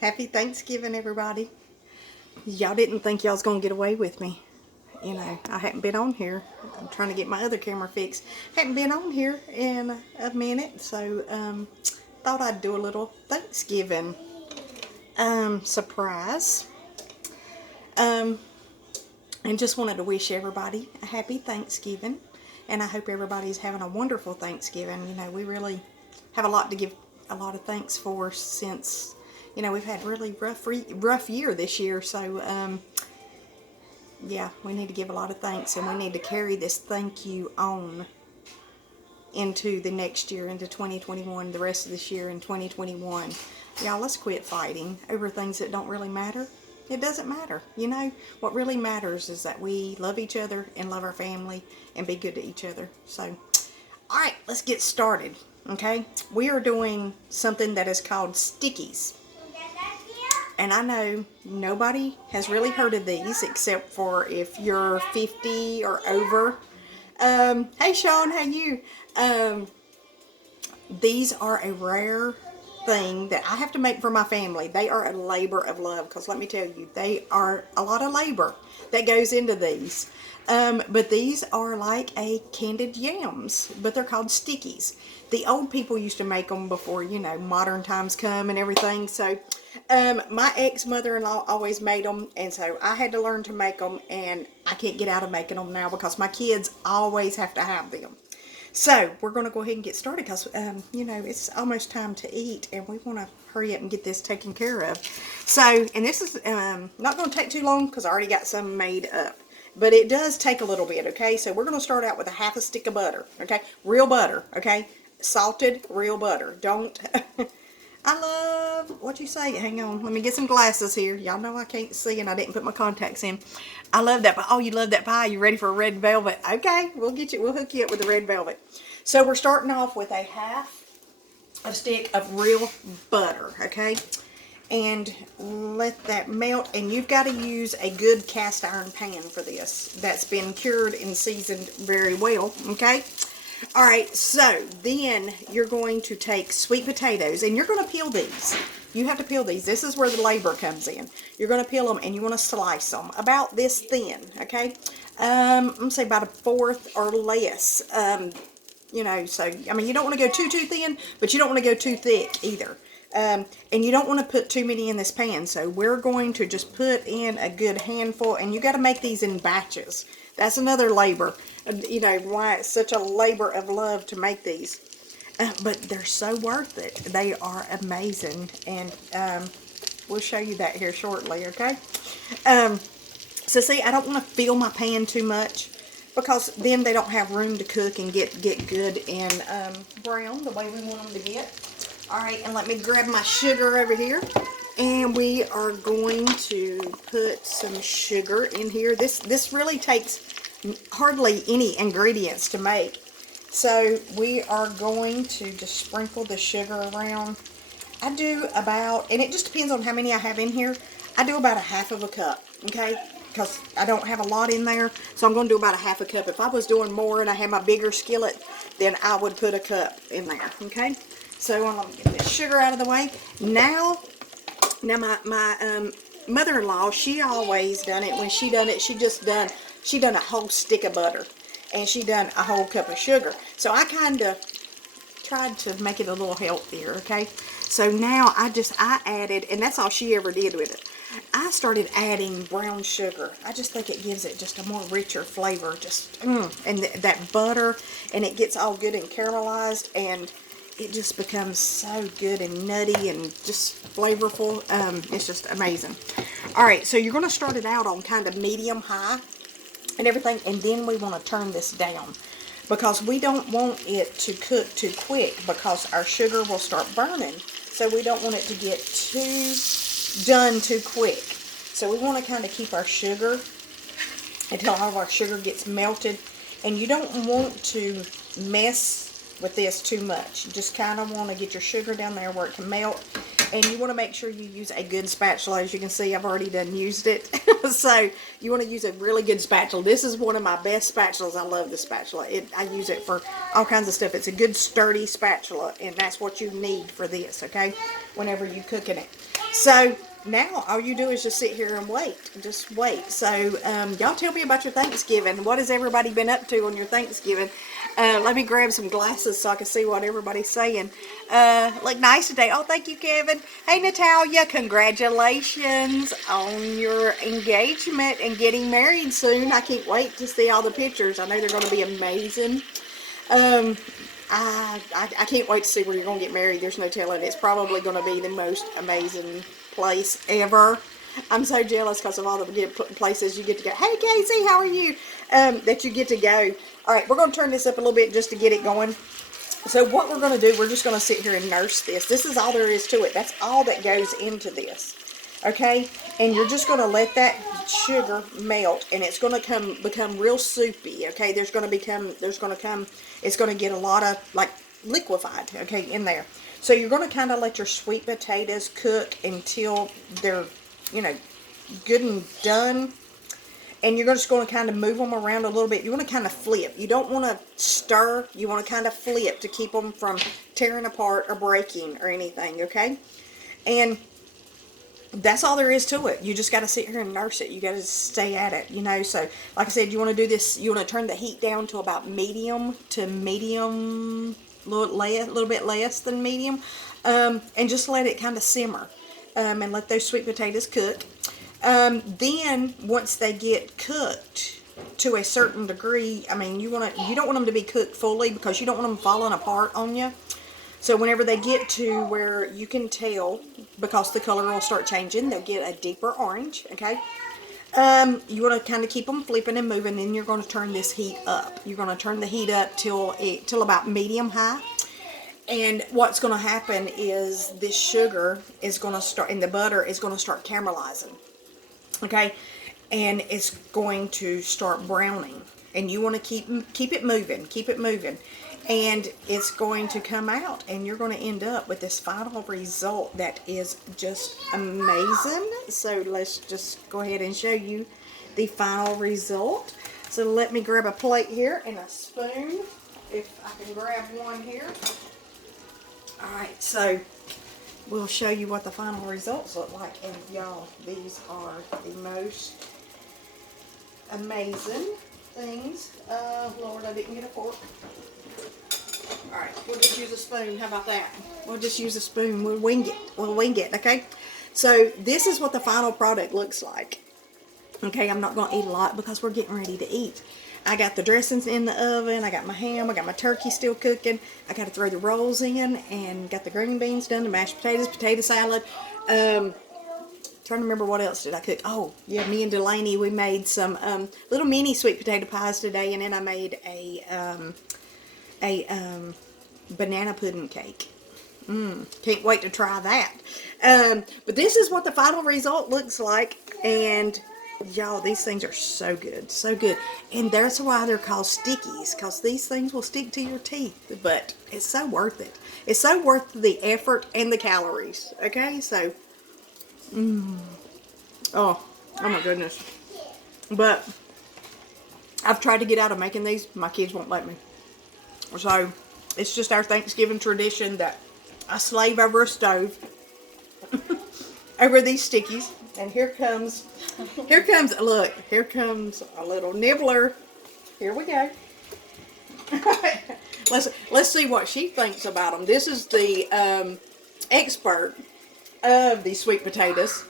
Happy Thanksgiving, everybody. Y'all didn't think y'all was going to get away with me. You know, I hadn't been on here. I'm trying to get my other camera fixed. Hadn't been on here in a minute, so thought I'd do a little Thanksgiving surprise. And just wanted to wish everybody a happy Thanksgiving. And I hope everybody's having a wonderful Thanksgiving. You know, we really have a lot to give a lot of thanks for since, you know, we've had really rough year this year. So, yeah, we need to give a lot of thanks, and we need to carry this thank you on into the next year, into 2021, the rest of this year in 2021. Y'all, let's quit fighting over things that don't really matter. It doesn't matter. You know, what really matters is that we love each other and love our family and be good to each other. So, all right, let's get started, okay? We are doing something that is called stickies. And I know nobody has really heard of these except for if you're 50 or over. Hey, Sean, how you? These are a rare thing that I have to make for my family. They are a labor of love, because let me tell you, they are a lot of labor that goes into these. But these are like a candied yams, but they're called stickies. The old people used to make them before, you know, modern times come and everything. So my ex-mother-in-law always made them, and so I had to learn to make them, and I can't get out of making them now because my kids always have to have them. So we're going to go ahead and get started because, you know, it's almost time to eat, and we want to hurry up and get this taken care of. So, and this is not going to take too long because I already got some made up. But it does take a little bit, okay? So we're going to start out with a half a stick of butter, okay? Real butter, okay? Salted real butter. Don't... I love, what you say? Hang on, let me get some glasses here. Y'all know I can't see and I didn't put my contacts in. I love that pie. Oh, you love that pie? You ready for a red velvet? Okay, we'll hook you up with the red velvet. So we're starting off with a half a stick of real butter, okay? And let that melt, and you've got to use a good cast iron pan for this that's been cured and seasoned very well, okay? All right, so then you're going to take sweet potatoes, and you're going to peel these. You have to peel these. This is where the labor comes in. You're going to peel them, and you want to slice them about this thin, okay? I'm going to say about a fourth or less. You know, so, I mean, you don't want to go too thin, but you don't want to go too thick either. And you don't want to put too many in this pan, so we're going to just put in a good handful, and you got to make these in batches. That's another labor. You know, why it's such a labor of love to make these. But they're so worth it. They are amazing. And we'll show you that here shortly, okay? So see, I don't want to fill my pan too much, because then they don't have room to cook and get good and brown the way we want them to get. All right, and let me grab my sugar over here. And we are going to put some sugar in here. This really takes hardly any ingredients to make. So we are going to just sprinkle the sugar around. I do about, and it just depends on how many I have in here, I do about a half of a cup, okay? Because I don't have a lot in there, so I'm going to do about a half a cup. If I was doing more and I had my bigger skillet, then I would put a cup in there, okay? So let me get this sugar out of the way. Now my mother-in-law, she always done it. When she done it, she done a whole stick of butter, and she done a whole cup of sugar. So I kind of tried to make it a little healthier, okay? So now I added, and that's all she ever did with it. I started adding brown sugar. I just think it gives it just a more richer flavor, and that butter, and it gets all good and caramelized, and it just becomes so good and nutty and just flavorful. It's just amazing. All right, so you're going to start it out on kind of medium high and everything, and then we want to turn this down, because we don't want it to cook too quick, because our sugar will start burning. So we don't want it to get done too quick. So we want to kind of keep our sugar until all of our sugar gets melted, and you don't want to mess with this too much. You just kind of want to get your sugar down there where it can melt, And you want to make sure you use a good spatula. As you can see, I've already done used it. So you want to use a really good spatula. This is one of my best spatulas. I love the spatula. I use it for all kinds of stuff. It's a good sturdy spatula, and that's what you need for this, okay, whenever you're cooking it. So now all you do is just sit here and wait. Just wait. So y'all tell me about your Thanksgiving. What has everybody been up to on your Thanksgiving? Let me grab some glasses so I can see what everybody's saying. Look nice today. Oh, thank you, Kevin. Hey, Natalia, congratulations on your engagement and getting married soon. I can't wait to see all the pictures. I know they're going to be amazing. I can't wait to see where you're going to get married. There's no telling. It's probably going to be the most amazing place ever. I'm so jealous because of all the places you get to go. Hey, Casey, how are you? That you get to go. All right, we're going to turn this up a little bit just to get it going. So what we're going to do, we're just going to sit here and nurse this. This is all there is to it. That's all that goes into this. Okay? And you're just going to let that sugar melt, and it's going to become real soupy. Okay? It's going to get a lot of, like, liquefied, okay, in there. So you're going to kind of let your sweet potatoes cook until they're, you know, good and done. And you're just going to kind of move them around a little bit. You want to kind of flip. You don't want to stir. You want to kind of flip to keep them from tearing apart or breaking or anything, okay? And that's all there is to it. You just got to sit here and nurse it. You got to stay at it, you know. So, like I said, you want to do this. You want to turn the heat down to about medium to medium, a little bit less than medium. And just let it kind of simmer. And let those sweet potatoes cook. Then once they get cooked to a certain degree, I mean, you don't want them to be cooked fully because you don't want them falling apart on you. So whenever they get to where you can tell, because the color will start changing, they'll get a deeper orange, okay? You want to kind of keep them flipping and moving, then you're going to turn this heat up. You're going to turn the heat up till about medium high. And what's going to happen is this sugar is going to start, and the butter is going to start caramelizing. Okay, and it's going to start browning, and you want to keep it moving, and it's going to come out, and you're going to end up with this final result that is just amazing. So let's just go ahead and show you the final result. So let me grab a plate here and a spoon, if I can grab one here. All right, so we'll show you what the final results look like. And y'all, these are the most amazing things. Lord, I didn't get a fork. Alright, we'll just use a spoon. How about that? We'll just use a spoon. We'll wing it, okay? So this is what the final product looks like. Okay, I'm not going to eat a lot because we're getting ready to eat. I got the dressings in the oven. I got my ham. I got my turkey still cooking. I got to throw the rolls in, and got the green beans done, the mashed potatoes, potato salad. Trying to remember what else did I cook. Oh, yeah, me and Delaney, we made some little mini sweet potato pies today, and then I made a banana pudding cake. Can't wait to try that. But this is what the final result looks like, and y'all, these things are so good, so good. And that's why they're called stickies, because these things will stick to your teeth. But it's so worth it. It's so worth the effort and the calories. Okay, so, oh my goodness. But I've tried to get out of making these. My kids won't let me. So it's just our Thanksgiving tradition that I slave over a stove over these stickies. And here comes a little nibbler. Here we go. Let's see what she thinks about them. This is the expert of these sweet potatoes.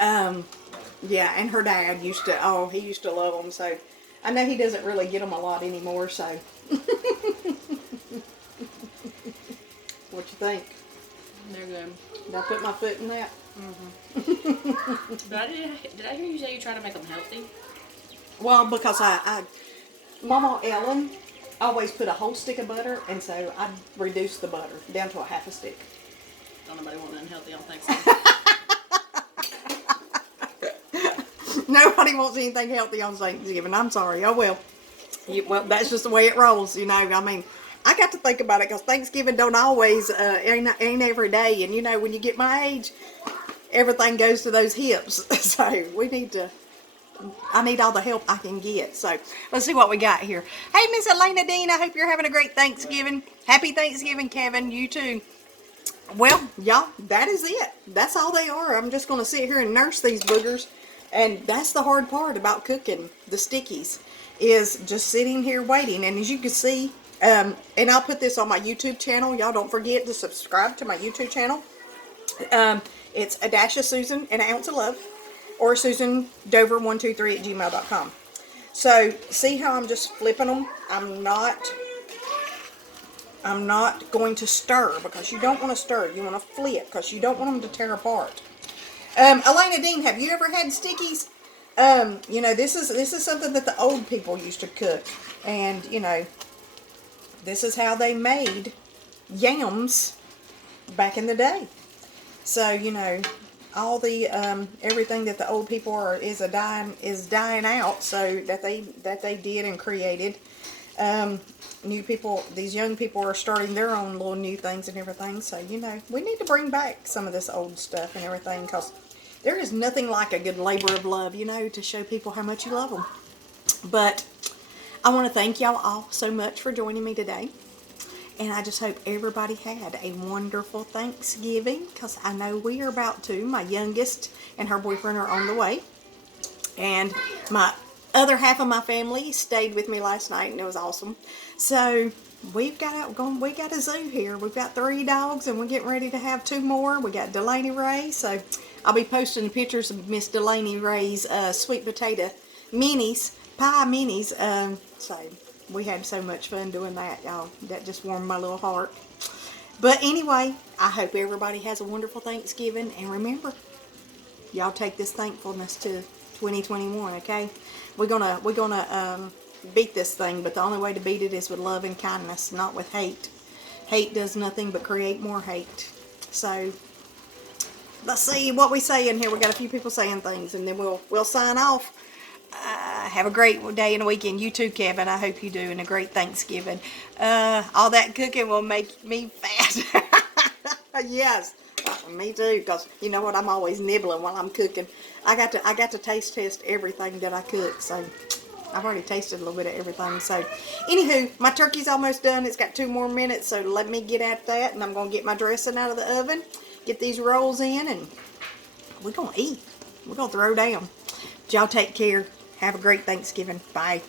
Yeah, and her dad he used to love them. So I know he doesn't really get them a lot anymore. So what you think? They're good. Did I put my foot in that? But did I hear you say you try to make them healthy? Well, because Mama Ellen always put a whole stick of butter, and so I reduced the butter down to a half a stick. Don't nobody want nothing healthy on Thanksgiving. Nobody wants anything healthy on Thanksgiving. I'm sorry. Oh well. Well, that's just the way it rolls, you know. I mean, I I got to think about it because Thanksgiving don't always, ain't every day. And you know, when you get my age, everything goes to those hips. So I need all the help I can get. So let's see what we got here. Hey, Miss Elena Dean, I hope you're having a great Thanksgiving. Happy Thanksgiving, Kevin. You too. Well, y'all, that is it. That's all they are. I'm just going to sit here and nurse these boogers. And that's the hard part about cooking the stickies, is just sitting here waiting. And as you can see, and I'll put this on my YouTube channel. Y'all don't forget to subscribe to my YouTube channel. It's a dash of Susan and an ounce of love, or SusanDover123@gmail.com. So see how I'm just flipping them? I'm not going to stir, because you don't want to stir. You want to flip because you don't want them to tear apart. Elena Dean, have you ever had stickies? You know, this is something that the old people used to cook, and you know, this is how they made yams back in the day. So you know, all the everything that the old people is dying out. So that they did and created. New people, these young people are starting their own little new things and everything. So, you know, we need to bring back some of this old stuff and everything, because there is nothing like a good labor of love, you know, to show people how much you love them. But I want to thank y'all all so much for joining me today. And I just hope everybody had a wonderful Thanksgiving, because I know we are about to. My youngest and her boyfriend are on the way. And my other half of my family stayed with me last night, and it was awesome. So we got a zoo here. We've got 3 dogs, and we're getting ready to have 2 more. We got Delaney Ray, so I'll be posting pictures of Miss Delaney Ray's sweet potato pie minis. So we had so much fun doing that, y'all. That just warmed my little heart. But anyway, I hope everybody has a wonderful Thanksgiving, and remember, y'all take this thankfulness to 2021, okay? We're gonna beat this thing, but the only way to beat it is with love and kindness, not with hate. Hate does nothing but create more hate. So let's see what we say in here. We got a few people saying things, and then we'll sign off. Have a great day and a weekend. You too, Kevin. I hope you do, and a great Thanksgiving. All that cooking will make me fat. Yes, me too. Because you know what? I'm always nibbling while I'm cooking. I got to taste test everything that I cook. So I've already tasted a little bit of everything. So anywho, my turkey's almost done. It's got 2 more minutes. So let me get at that, and I'm gonna get my dressing out of the oven, get these rolls in, and we're gonna eat. We're gonna throw down. Y'all take care. Have a great Thanksgiving. Bye.